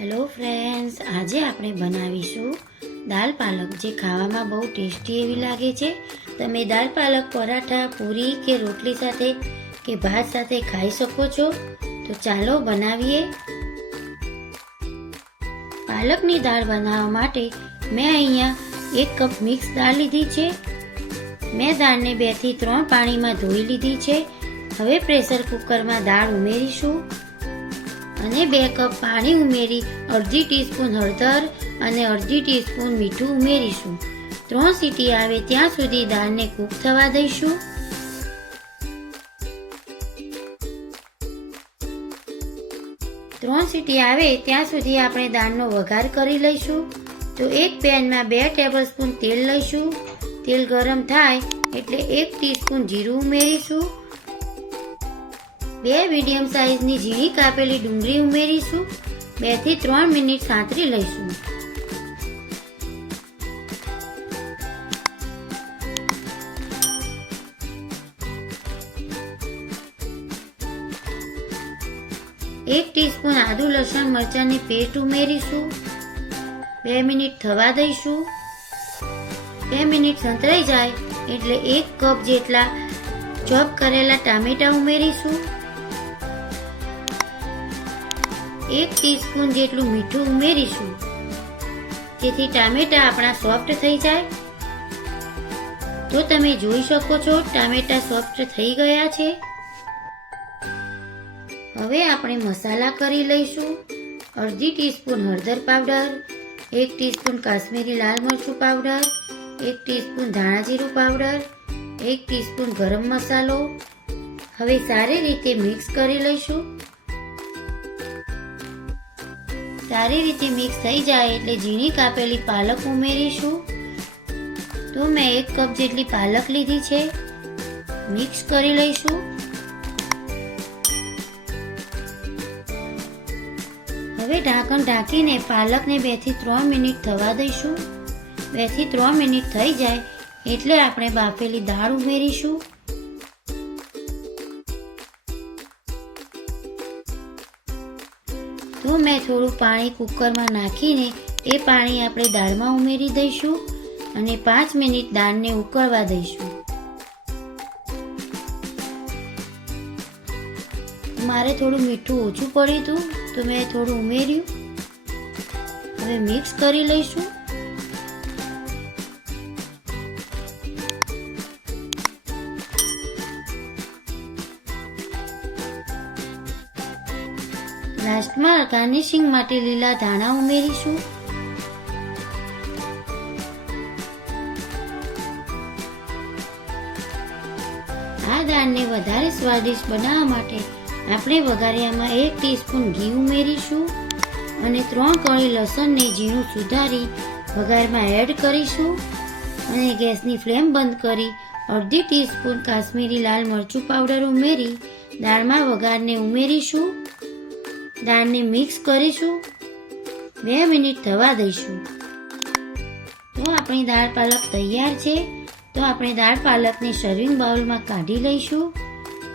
Hello friends, આજે આપણે બનાવીશું દાલ પાલક, જે ખાવામાં બહુ ટેસ્ટી એવી લાગે છે। તમે દાલ પાલક પરાઠા, પૂરી કે રોટલી સાથે કે ભાત સાથે ખાઈ શકો છો। તો ચાલો બનાવીએ। પાલકની દાળ બનાવવા માટે મેં અહીંયા 1 કપ મિક્સ દાળ લીધી છે। મેં દાળને 2 થી 3 પાણીમાં ધોઈ લીધી છે। હવે પ્રેશર કુકરમાં દાળ ઉમેરીશું અને 2 કપ પાણી ઉમેરી અડધી ટીસ્પૂન હળદર અને અડધી ટીસ્પૂન મીઠું ઉમેરીશું। 3 સીટી આવે ત્યાં સુધી દાળને કૂક થવા દઈશું। ત્રણ સીટી આવે ત્યાં સુધી આપણે દાળનો વઘાર કરી લઈશું। તો એક પેનમાં 2 ટેબલસ્પૂન તેલ લઈશું। તેલ ગરમ થાય એટલે 1 ટીસ્પૂન જીરું ઉમેરીશું। 2 મીડિયમ સાઈઝની ઝીણી કાપેલી ડુંગળી ઉમેરીશું। 2 થી 3 મિનિટ સાંતળી લઈશું। એક ટીસ્પૂન આદુ લસણ મરચાંની પેસ્ટ ઉમેરીશું। 2 મિનિટ થવા દઈશું। 2 મિનિટ સંતળાઈ જાય એટલે 1 કપ જેટલા ચોપ કરેલા ટામેટા ઉમેરીશું। 1 ટીસ્પૂન જેટલું મીઠું ઉમેરીશું, જેથી ટામેટા આપણા સોફ્ટ થઈ જાય। તો તમે જોઈ શકો છો ટામેટા સોફ્ટ થઈ ગયા છે। હવે આપણે મસાલા કરી લઈશું। અડધી ટીસ્પૂન હળદર પાવડર, 1 ટીસ્પૂન કાશ્મીરી લાલ મરચું પાવડર, 1 ટીસ્પૂન ધાણા જીરું પાવડર, 1 ટીસ્પૂન ગરમ મસાલો। હવે સારી રીતે મિક્સ કરી લઈશું। સારી રીતે મિક્સ થઈ જાય એટલે ઝીણી કાપેલી પાલક ઉમેરીશું। તો મેં 1 કપ જેટલી પાલક લીધી છે। મિક્સ કરી લઈશું। હવે ઢાંકણ ઢાંકીને પાલકને 2 થી 3 મિનિટ થવા દઈશું। 2 થી 3 મિનિટ થઈ જાય એટલે આપણે બાફેલી દાળ ઉમેરીશું। તો મેં થોડું પાણી કુકરમાં નાખીને એ પાણી આપણે દાળમાં ઉમેરી દઈશું અને 5 મિનિટ દાળને ઉકળવા દઈશું। મારે થોડું મીઠું ઓછું પડ્યું હતું તો મેં થોડું ઉમેર્યું। હવે મિક્સ કરી લઈશું। લાસ્ટમાં ગાર્નિશિંગ માટે લીલા ધાણા ઉમેરીશું। આ દાળને વધારે સ્વાદિષ્ટ બનાવવા માટે આપણે વઘારિયામાં 1 ટીસ્પૂન ઘી ઉમેરીશું અને 3 કળી લસણને ઝીણું સુધારી વઘારમાં એડ કરીશું અને ગેસની ફ્લેમ બંધ કરી અડધી ટીસ્પૂન કાશ્મીરી લાલ મરચું પાવડર ઉમેરી દાળમાં વઘારને ઉમેરીશું। દાળને મિક્સ કરીશું। 2 મિનિટ થવા દઈશું। તો આપણી દાળ પાલક તૈયાર છે। તો આપણે દાળ પાલકને સર્વિંગ બાઉલમાં કાઢી લઈશું।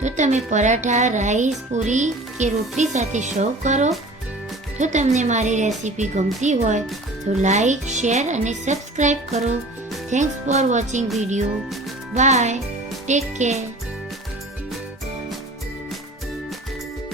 તો તમે પરાઠા, રાઈસ, પૂરી કે રોટલી સાથે સર્વ કરો। જો તમને મારી રેસીપી ગમતી હોય તો લાઈક, શેર અને સબસ્ક્રાઈબ કરો। Thanks for watching video. Bye, take care.